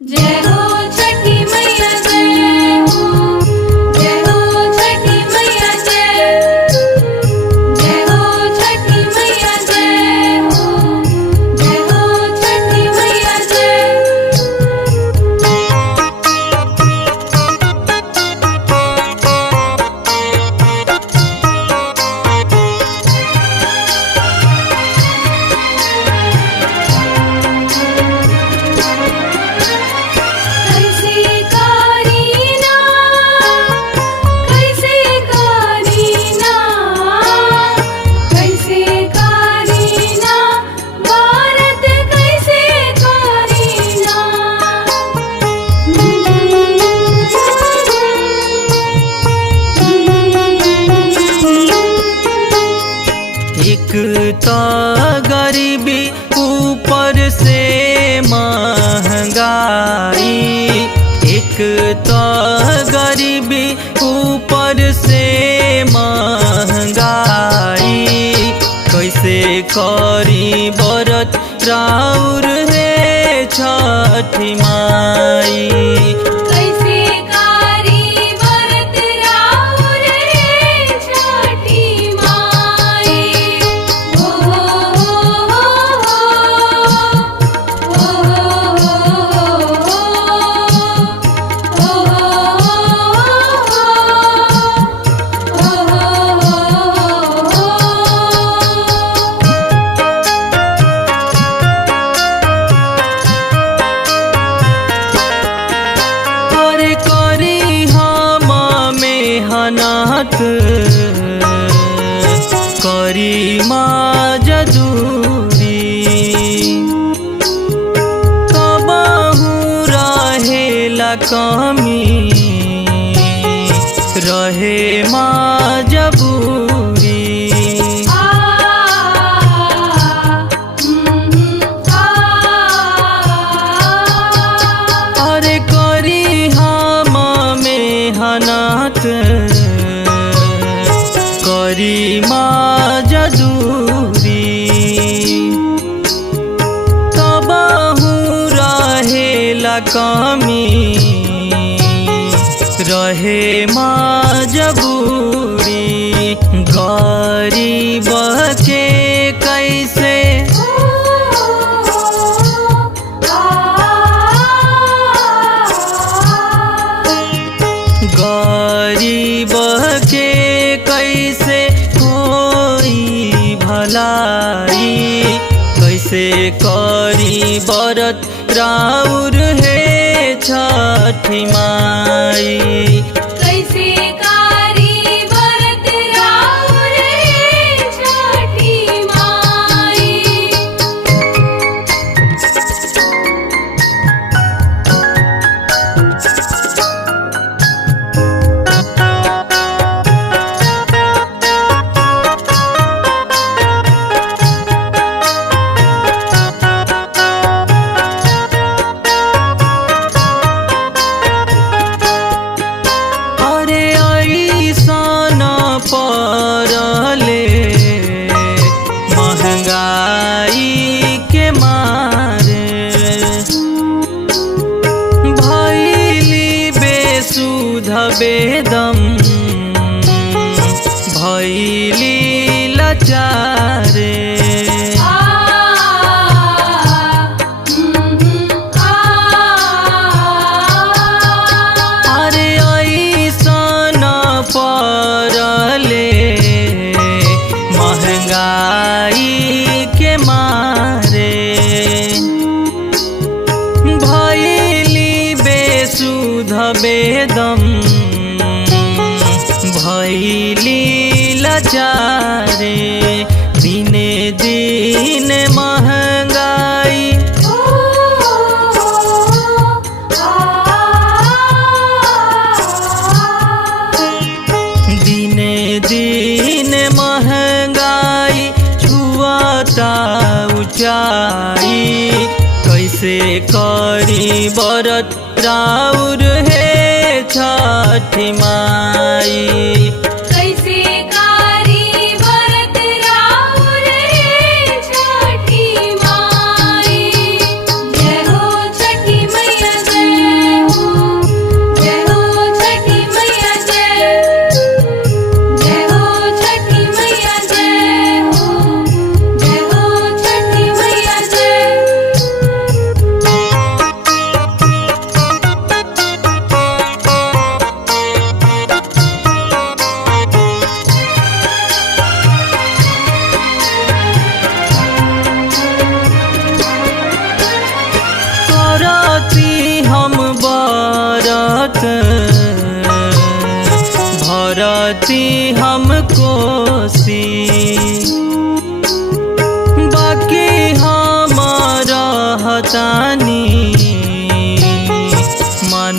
जय हो छठी मैया जय हो। जय हो छठी मैया जय। जय हो छठी मैया जय हो। जय हो छठी मैया जय। कैसे करीना कैसे करीना कैसे करीना भारत कैसे करीना। एक तो गरीबी ऊपर से महंगाई, एक तो गरीबी ऊपर से महंगाई। कैसे करी व्रत राउर है छठी माई। कैसे कारी व्रत राउर है छठी माई। हो और करी हम मेहनत करी मजदूरी, कबहू रहेला कमी रहे मजबूरी। अरे करी हम मेहनत करी मजदूरी, कबहू रहेला कमी रहे मजबूरी। गरीब के कैसे गरीब के कैसे कोई भलाई। कैसे करी व्रत राउर है छठी माई। कैसे कारी व्रत राउर है छठी माई। अरे ऐसन परले महंगाई के मारे, भैली बेसुध बेदम भैली लाचारे। अरे ऐसन परले महंगाई के मारे, भैली बेसुध बेदम भैली लाचारे। दिने दिन महंगाई दिने दिन महंगाई छुआता ऊंचाई। कैसे करी व्रत राउर है छठी माई। कैसे कारी व्रत राउर है छठी माई। जय हो छठी मैया जय।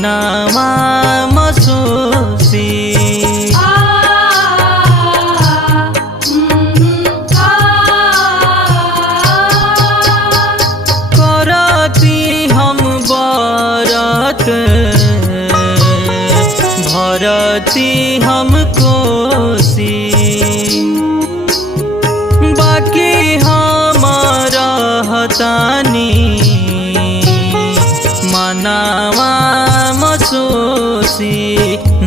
मनामा मसोसी करती हम बरत भरती हम कोसी बाकी हम रहतानी मनावा मसोसी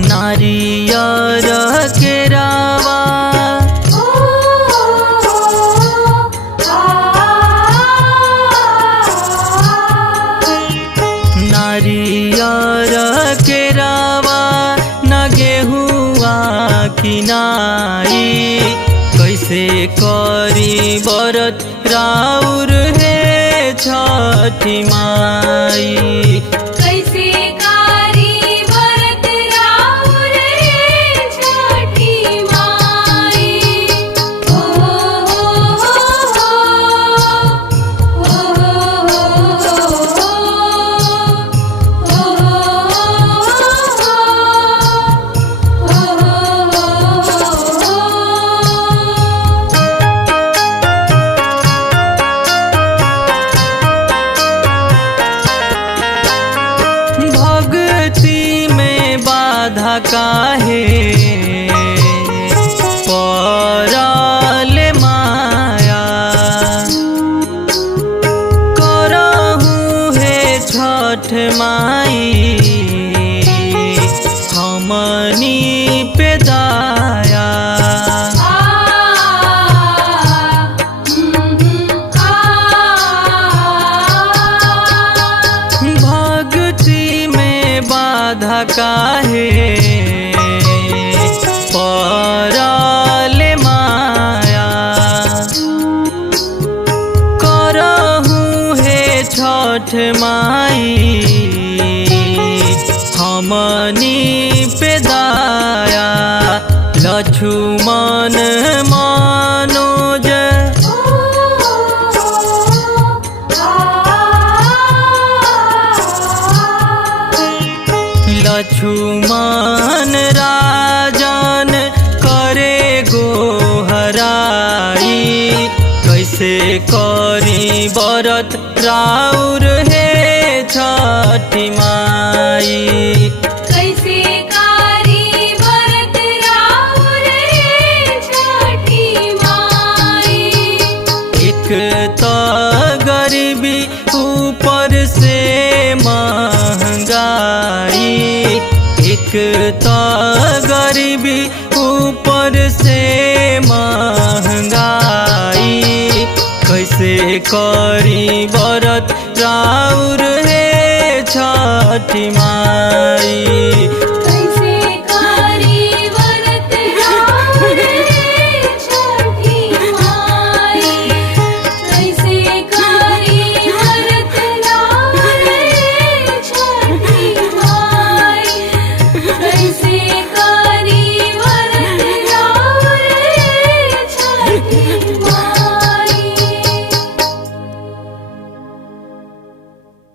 नारियर केरावा नारियर केरावा न गेहुआ किनाई कैसे करी बरत राउर हे छठी माई कैसे कारी व्रत राउर रे छठी माई भक्ति में बाधा काहे पड़ल माया करहु हे छठ माई हमनी पे दाया भक्ति में बाधा काहे पड़ल माया करहु हे छठ माई हमनी पे दाया लक्ष्मण मनोज लक्ष्मण राजन करे गोहराई कैसे करी बरत राउर हे छठी माई कैसे कारी व्रत राउर रे छठी माई एक तो गरीबी ऊपर से महंगाई एक तो गरीबी ऊपर से महंगाई कैसे करी बरत राउर हे छठी माई।